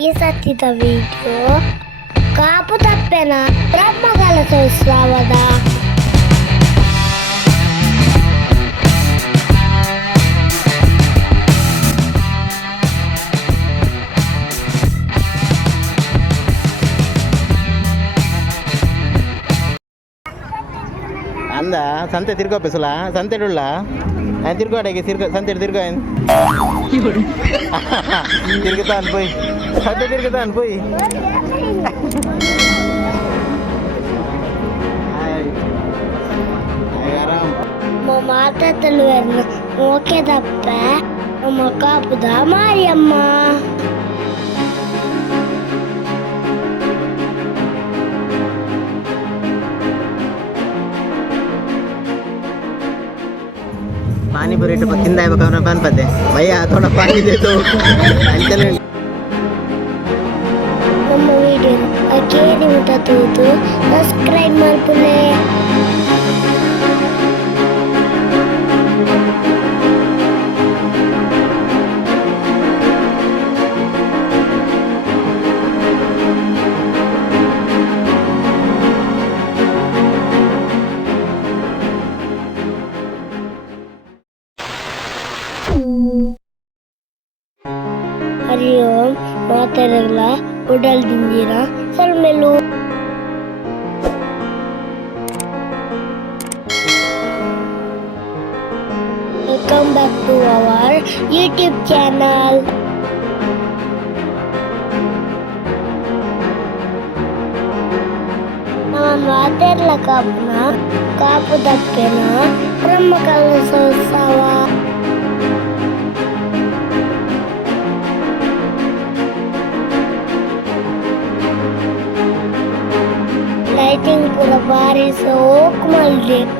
είδατε το βίντεο κάπου τα πένα πράγμα καλά το Σάββατα அந்தா சந்தை திருக்க பேசலாம் சந்தை உள்ளா நான் திருக்கோடைக்கு திருக்க சந்தை திருக்க திருக்கத்தான் போய் பத்தத்திற்கு தான் போய் மாத்தத்தில் வரணும் ஓகே தப்ப நம்ம காப்பு தான் மாரியம்மா பானிபூரி பத்தி பார்த்தேன் பையா அதோட பானி ತೂತು ಸಬ್ಸ್ಕ್ರೈಬ್ ಮಾಡ್ಕೊಳ್ಳಿ ಹರಿ ಓಂ ಮಾತಾಡಲ್ಲ ಉಡಲ್ದಿಂದೀರಾ back to our YouTube channel. நான் வாத்தேர்ல காப்புனா காப்பு தப்பேனா பிரம்ம கல்லு சோசாவா லைட்டிங் கூட Paris ஓக்குமல் tape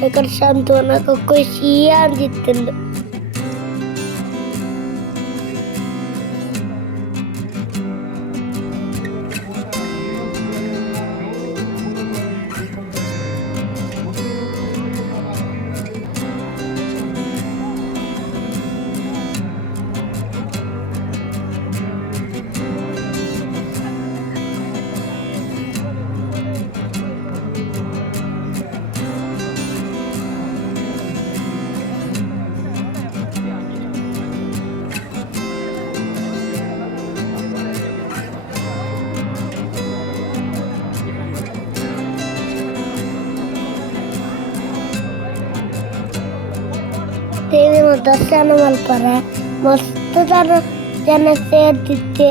Я, короче, Антон, а какой сиян, ты, Tiwi mo tos Mostu malpore, mol tos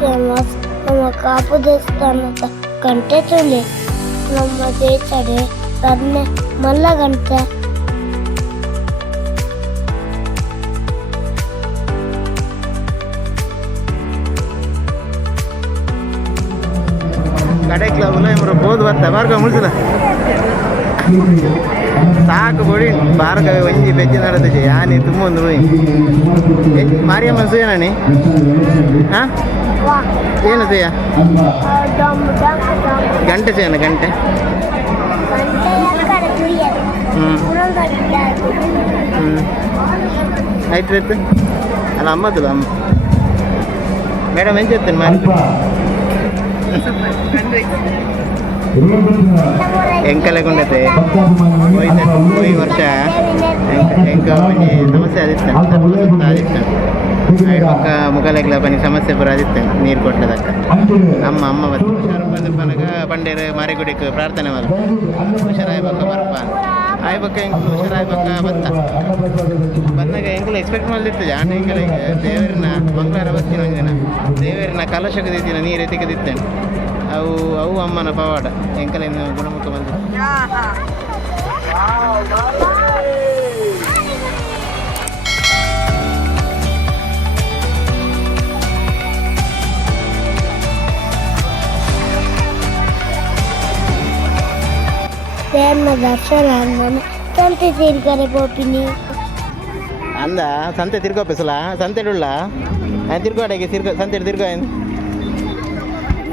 famous మన కాపు దేశ కంటే తొలి మన దేశడే తన్నె మళ్ళా కంటే கடைக்கு அதுல இவரை போது வந்த மாதிரி முடிச்சுல சாக்கு பொடி பாரதவி வந்து பெச்சு நடந்துச்சு யானை தும்பு வந்து போய் மாரியம்மன் சுயனா நீ ஆ என்ன செய்யா கண்ட செய்யணும் கண்ட ஐட்டு அது அம்மா தூ அம்மா மேடம் என் சேர்த்து மேடம் ಹೆಂಗ್ ಕಲೆಗೊಂಡೆ ವರ್ಷ ಎಂಕ ಹೆಂಗನಿ ಸಮಸ್ಯೆ ಆದಿತ್ತ ಪಕ್ಕ ಮುಗಲೆಗಳ ಬನ್ನಿ ಸಮಸ್ಯೆ ಬರೋದಿತ್ತೆ ನೀರು ಕೊಟ್ಟದಾಗ ನಮ್ಮ ಅಮ್ಮ ಬರ್ತೀವಿ ಬಂದ್ರ ಬನಾಗ ಪ್ರಾರ್ಥನೆ ಮಾಡಿ ಹುಷಾರಾಯ್ ಪಕ್ಕ ಬರಪ್ಪ ಆಯ್ ಪಕ್ಕ ಹೆಂಗ್ ಹುಷಾರಾಯ್ ಪಕ್ಕ ಬತ್ತ ಬಂದಾಗ ಹೆಂಗ್ಲೂ ಎಕ್ಸ್ಪೆಕ್ಟ್ ಮಾಡಲಿ ಹೆಣ್ ಕಲಿಗೆ ದೇವರಿನ ಬಂಗ್ಳಾರ ಬರ್ತೀನಿ ದೇವರನ್ನ ಕಲಶ ಕದಿತಿ ನೀರು ଆଉ ଆଉ ଆମମାନେ ପାୱାଟା ଏଙ୍କର ଏ ଗୁଣମୁଖ ମନ୍ଦିର அந்த சந்தை திருக்கோ பேசலாம் சந்தை இல்ல திருக்கோடைக்கு சந்தை திருக்கோ என்ன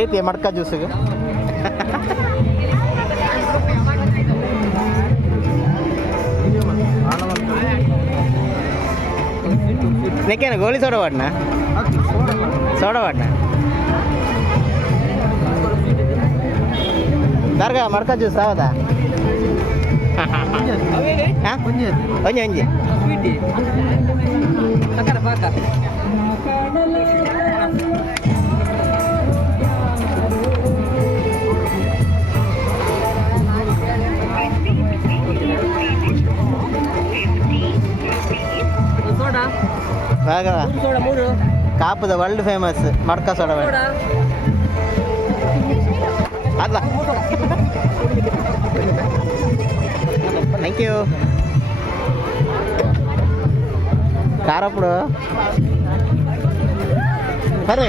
ಏತಿ ಮಡ್ಕ ಜ್ಯೂಸ್ ನೆಕ್ಕೇನ ಗೋಳಿ ಸೋಡ ಸೋಡವಾಟನಾ ದರ್ಗ ಮಡ್ಕ ಜ್ಯೂಸ್ ಹೌದಾ ở nhà gì காப்புத world famous matka சோட வேணும் அதான் Thank you. Thank you car అప్పుడు సరే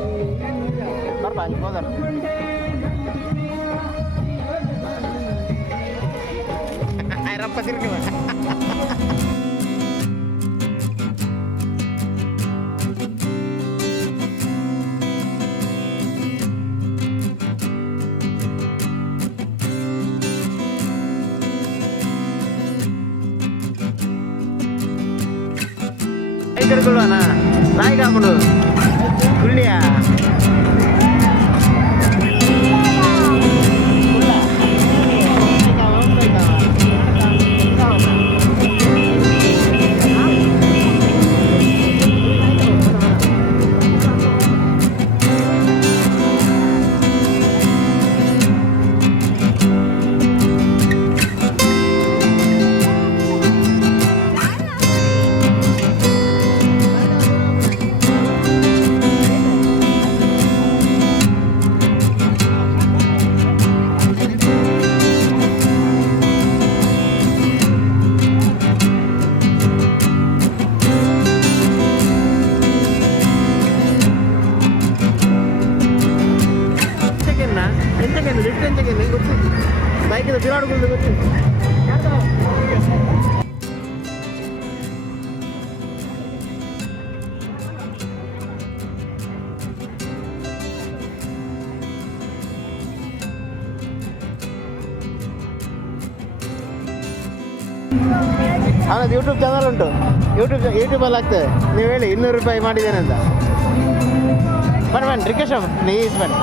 korban motor air apa sih ini Ikan keluar naik kamu dulu, kuliah. YouTube channel ಉಂಟು ಯೂಟ್ಯೂಬ್ ಯೂಟ್ಯೂಬಲ್ಲಿ ಆಗ್ತದೆ ನೀವು ಹೇಳಿ ಇನ್ನೂರು ರೂಪಾಯಿ ಮಾಡಿದ್ದೇನೆ ಅಂತ ಬನ್ನಿ ಬನ್ನಿ ರಿಕೇಶ್ ನೀಸ್ ಬನ್ನಿ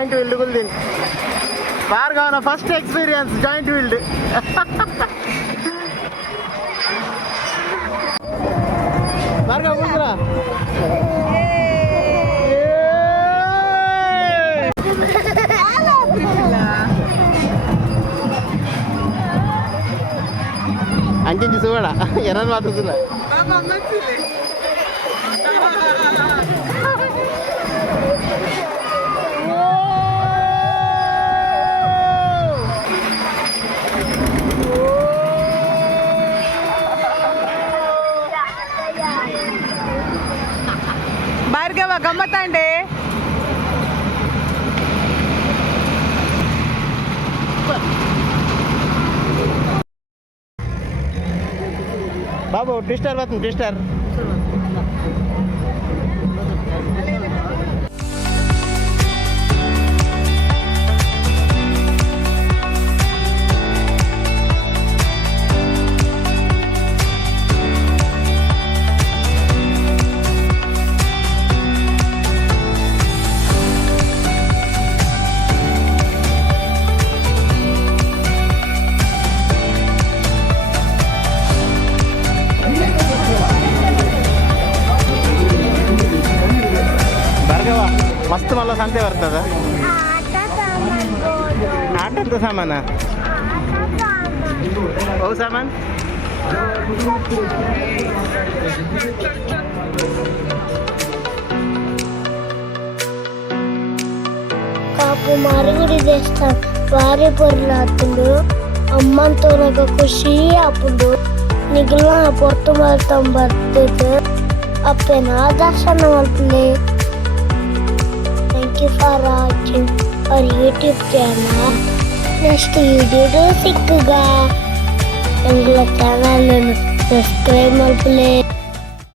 joint ವಿಲ್ಡ್ ಬಿಲ್ದಿಂಗ್ ಭಾರ್ಗವನ first experience joint ವಿಲ್ಡ್ Bhargava ಅಂಜಿ ಸುಬೇಡ ಎರ ಮಾತಾಡ್ತಿಲ್ಲ Dichter werden, Dichter. ಸಂತೆ ಬರ್ತದ ಆಟದ ಸಾಮಾನ ಓ ಸಾಮಾನ್ ಕಾಪು ಮಾರುಗುಡಿ ದೇವಸ್ಥಾನ ಬಾರಿ ಬರ್ಲಾತಂದು ಅಮ್ಮಂತವ್ರಾಗ ಖುಷಿ ಹಾಪುದು ನಿಗಲ ಪೊತ್ತು ಮಾಡ್ತಾ ಬರ್ತಿದ್ದು ಅಪ್ಪೇನ ದರ್ಶನ ಮಾಡ್ತೀನಿ और YouTube channel next video सीखूंगा channel subscribe और प्ले